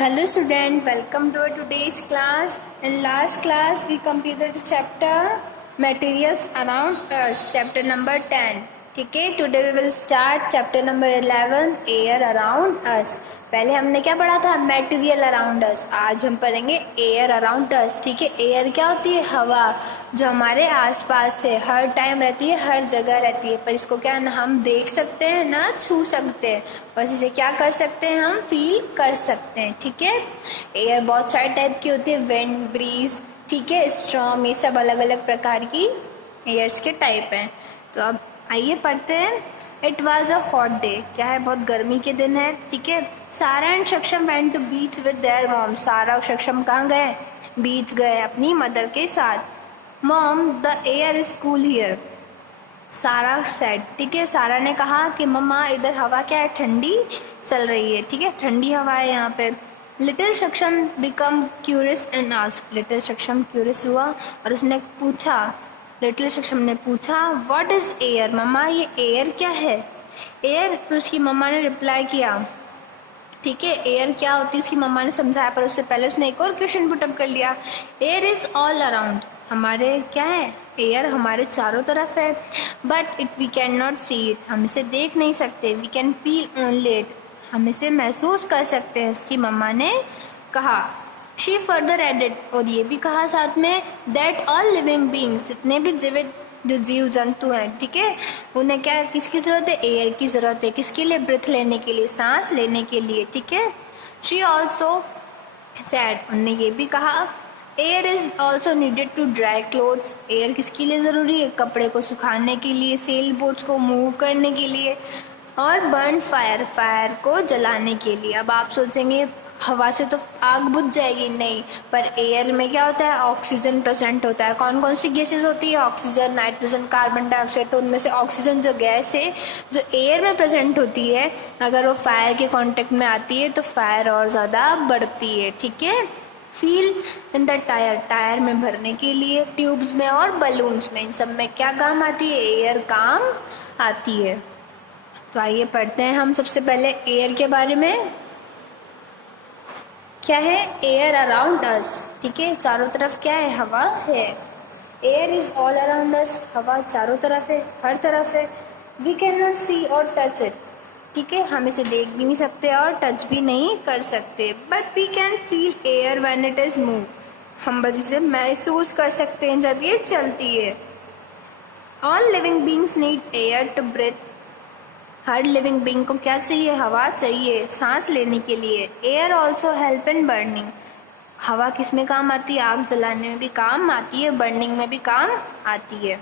Hello student, welcome to our today's class. In last class we completed chapter materials around us, chapter number 10. ठीक है, today we will start chapter number 11 air around us. पहले हमने क्या पढ़ा था? material around us. आज हम पढ़ेंगे air around us. ठीक है, air क्या होती है? हवा जो हमारे आसपास है, हर टाइम रहती है, हर जगह रहती है, पर इसको क्या ना हम देख सकते हैं ना छू सकते हैं, बस इसे क्या कर सकते हैं? हम फील कर सकते हैं. ठीक है, एयर बहुत सारे टाइप की होती है, विंड, ब्रीज, ठीक है, स्टॉर्म, ये सब अलग अलग प्रकार की एयर्स के टाइप हैं. तो अब आइए पढ़ते हैं. It was a hot day, क्या है? बहुत गर्मी के दिन है. ठीक है, Sara and Saksham went to beach with their mom. Sara और सक्षम कहाँ गए? बीच गए अपनी मदर के साथ. Mom, the air is cool here, सारा सेड. ठीक है, सारा ने कहा कि मम्मा इधर हवा क्या है? ठंडी चल रही है. ठीक है, ठंडी हवा है यहाँ पे. लिटिल सक्षम become curious and asked. Little सक्षम क्यूरियस हुआ और उसने पूछा, लिटिल सक्षम ने पूछा, व्हाट इज एयर? मम्मा ये एयर क्या है? एयर, फिर उसकी मम्मा ने रिप्लाई किया. ठीक है, एयर क्या होती है उसकी मम्मा ने समझाया, पर उससे पहले उसने एक और क्वेश्चन पुटअप कर लिया. एयर इज ऑल अराउंड, हमारे क्या है? एयर हमारे चारों तरफ है. But it we can not see it, हम इसे देख नहीं सकते. We can feel only it, हम इसे महसूस कर सकते हैं, उसकी मम्मा ने कहा. शी फर्दर एडेड, और ये भी कहा साथ में, दैट ऑल लिविंग बींग्स, जितने भी जीवित जो जीव जंतु हैं, ठीक है, उन्हें क्या किसकी ज़रूरत है? एयर की ज़रूरत है. किसके लिए? ब्रेथ लेने के लिए, सांस लेने के लिए. ठीक है, शी ऑल्सो सैड, उन्होंने ये भी कहा, air is also needed to dry clothes. Air किसके लिए ज़रूरी है? कपड़े को सुखाने के लिए, सेल बोट्स को मूव करने के लिए, और बर्न फायर, फायर को जलाने के लिए. अब आप सोचेंगे हवा से तो आग बुझ जाएगी, नहीं, पर एयर में क्या होता है? ऑक्सीजन प्रेजेंट होता है. कौन कौन सी गैसेस होती है? Oxygen, nitrogen, carbon dioxide. तो उनमें से ऑक्सीजन जो गैस है जो एयर में प्रेजेंट होती है, अगर वो फायर के कांटेक्ट में आती है तो फायर और ज़्यादा बढ़ती है. ठीक है, feel in the tyre, tyre में भरने के लिए, ट्यूब्स में और बलून्स में, इन सब में क्या काम आती है? एयर काम आती है. तो आइए पढ़ते हैं हम सबसे पहले एयर के बारे में. क्या है? Air around us. ठीक है, चारों तरफ क्या है? हवा है. Air is all around us, हवा चारों तरफ है, हर तरफ है. वी कैन नॉट सी और टच इट. ठीक है, हम इसे देख भी नहीं सकते और टच भी नहीं कर सकते. But we can feel air when it is move, हम बस इसे महसूस कर सकते हैं जब ये चलती है. All living beings need air to breathe, हर लिविंग बींग को क्या चाहिए? हवा चाहिए सांस लेने के लिए. Air also help in burning, हवा किस में काम आती है? आग जलाने में भी काम आती है, बर्निंग में भी काम आती है.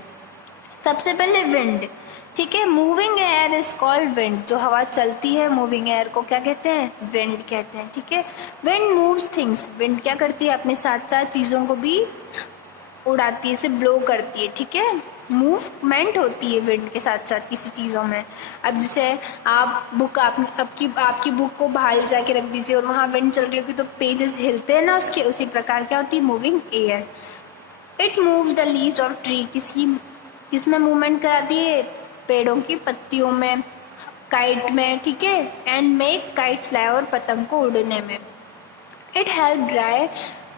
सबसे पहले विंड. ठीक है, moving air is called wind, जो हवा चलती है मूविंग एयर को क्या कहते हैं? विंड कहते हैं. ठीक है, विंड मूव्स थिंग्स, विंड क्या करती है? अपने साथ साथ चीज़ों को भी उड़ाती है, इसे ब्लो करती है. ठीक है, मूवमेंट होती है विंड के साथ साथ किसी चीज़ों में. अब जैसे आप बुक आपकी बुक को बाहर ले जाके रख दीजिए और वहाँ विंड चल रही होगी तो पेजेस हिलते हैं ना उसके, उसी प्रकार क्या होती है? Moving air. It moves the leaves of tree, किस में मूवमेंट कराती है? पेड़ों की पत्तियों में, काइट में. ठीक है, एंड मेक काइट फ्लाई, और पतंग को उड़ने में. It help dry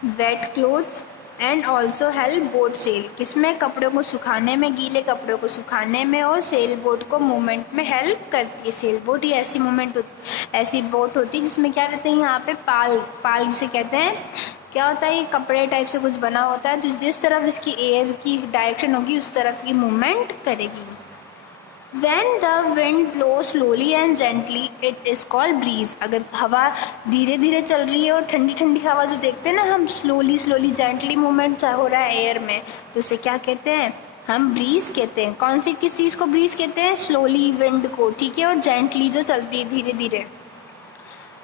wet clothes and also help boat sail, किसमें? कपड़ों को सुखाने में, गीले कपड़ों को सुखाने में, और सेल बोट को मूवमेंट में हेल्प करती है. सेल बोट ये ऐसी बोट होती है जिसमें क्या रहते हैं? यहाँ पे पाल जिसे कहते हैं. क्या होता है? ये कपड़े टाइप से कुछ बना होता है, जिस तरफ इसकी एयर की डायरेक्शन होगी उस तरफ की मूवमेंट करेगी. When the wind blows slowly and gently, it is called breeze. अगर हवा धीरे धीरे चल रही है और ठंडी ठंडी हवा जो देखते हैं ना हम, स्लोली जेंटली मूवमेंट हो रहा है एयर में, तो उसे क्या कहते हैं? हम ब्रीज कहते हैं. कौन सी किस चीज़ को ब्रीज कहते हैं? स्लोली विंड को. ठीक है, और जेंटली जो चलती है धीरे धीरे.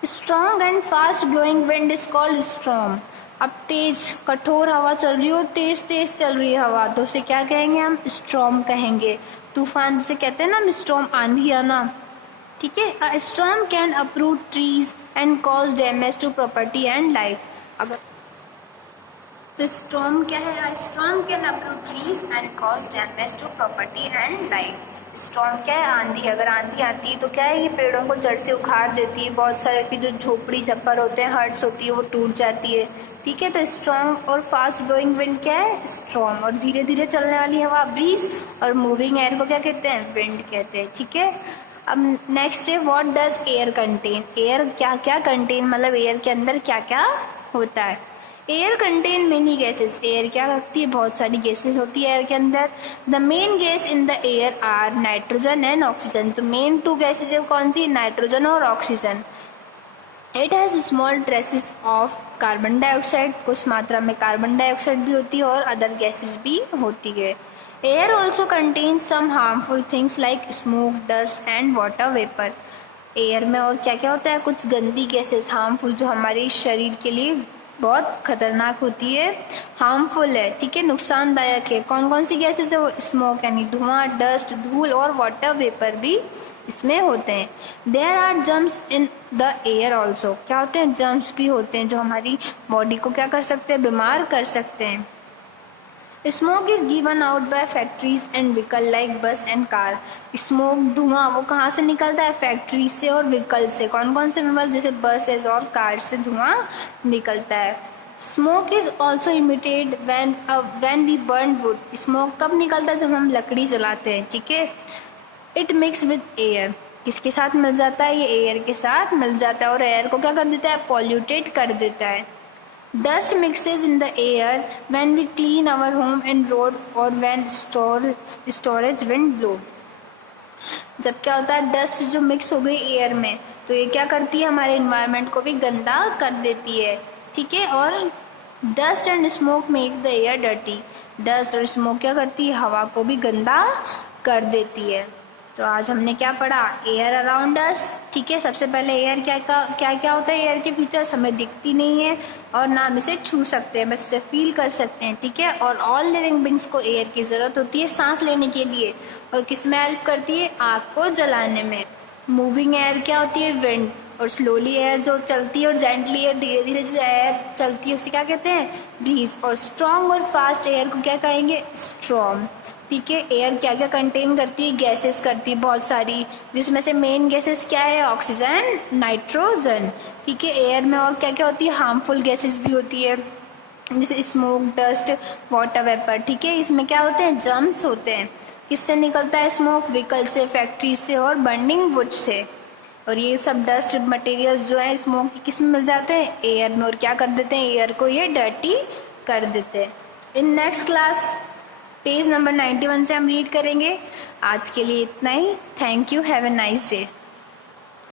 Strong and fast blowing wind is called storm. अब तेज कठोर हवा चल रही हो, तेज चल रही है हवा, तो उसे क्या कहेंगे? हम स्टॉर्म कहेंगे. तूफान जिसे कहते हैं ना हम, स्टॉर्म, आंधी आना. ठीक है, a storm can uproot trees and cause damage to property and life. अगर तो स्टॉर्म क्या है? A storm can uproot trees and cause damage to property and life. Storm क्या है? आंधी। अगर आंधी आती है तो क्या है, ये पेड़ों को जड़ से उखाड़ देती है, बहुत सारे की जो झोपड़ी छप्पर होते हैं, हट्स होती है, वो टूट जाती है। ठीक है, तो स्ट्रॉन्ग और फास्ट ब्लोइंग विंड क्या है? स्टॉर्म। और धीरे धीरे चलने वाली हवा ब्रीज, और मूविंग एयर को क्या कहते हैं? विंड कहते हैं। ठीक है, अब नेक्स्ट है what does air contain. Air क्या क्या कंटेन, मतलब एयर के अंदर क्या क्या होता है? Air contain many gases. Air क्या रखती है? बहुत सारी गैसेस होती है एयर के अंदर। The main gas in the air are nitrogen and oxygen. तो मेन टू गैसेस है कौन सी? नाइट्रोजन और oxygen. It has small traces of carbon dioxide. कुछ मात्रा में कार्बन डाइऑक्साइड भी होती है और अदर गैसेस भी होती है। Air also contain some harmful things like smoke, dust and water vapour. Air में और क्या क्या होता है? कुछ गंदी गैसेस, हार्मफुल, जो हमारे शरीर के लिए बहुत खतरनाक होती है, हार्मफुल है। ठीक है, नुकसानदायक है। कौन कौन सी गैसेस है वो? स्मोक यानी धुआं, डस्ट, धूल, और वाटर वेपर भी इसमें होते हैं। There are germs in the air also. क्या होते हैं? जर्म्स भी होते हैं जो हमारी बॉडी को क्या कर सकते हैं? बीमार कर सकते हैं। Smoke is given out by factories and vehicle like बस एंड कार। स्मोक, धुआं, वो कहाँ से निकलता है? फैक्ट्री से और व्हीकल से। कौन कौन से व्हीकल? जैसे बसेस और कार से धुआं निकलता है। Smoke is also emitted when we burn wood. Smoke कब निकलता है? जब हम लकड़ी जलाते हैं। ठीक है, इट मिक्स विद एयर। किसके साथ मिल जाता है? ये एयर के साथ मिल जाता है, और एयर को क्या कर देता है? पॉल्यूटेड कर देता है। Dust mixes in the air when we clean our home and road or when storage wind blow. जब क्या होता है? डस्ट जो मिक्स हो गई एयर में, तो ये क्या करती है? हमारे इन्वायरमेंट को भी गंदा कर देती है। ठीक है, और dust and smoke make the air dirty. Dust और स्मोक क्या करती है? हवा को भी गंदा कर देती है। तो आज हमने क्या पढ़ा? Air around us. ठीक है, सबसे पहले एयर क्या क्या होता है? एयर के फीचर्स हमें दिखती नहीं है और ना हम इसे छू सकते हैं, बस इसे फील कर सकते हैं। ठीक है, और ऑल लिविंग बींग्स को एयर की ज़रूरत होती है सांस लेने के लिए। और किस में हेल्प करती है? आग को जलाने में। मूविंग एयर क्या होती है? विंड। और स्लोली एयर जो चलती है, और जेंटली एयर, धीरे धीरे जो एयर चलती है, उसे क्या कहते हैं? ब्रीज। और स्ट्रॉन्ग और फास्ट एयर को क्या कहेंगे? स्टॉर्म। ठीक है, एयर क्या क्या कंटेन करती है? गैसेस करती है बहुत सारी, जिसमें से मेन गैसेस क्या है? Oxygen, nitrogen. ठीक है, एयर में और क्या क्या होती है? हार्मफुल गैसेस भी होती है, जैसे स्मोक, डस्ट, वाटर वेपर। ठीक है, इसमें क्या होते हैं? जर्म्स होते हैं। किससे निकलता है स्मोक? व्हीकल से, फैक्ट्री से, और बर्निंग वुड से। और ये सब डस्ट मटेरियल्स जो है स्मोक की किस में मिल जाते हैं? एयर में। और क्या कर देते हैं? एयर को ये डर्टी कर देते हैं। In next class page number 91 से हम रीड करेंगे। आज के लिए इतना ही। Thank you, have a nice day.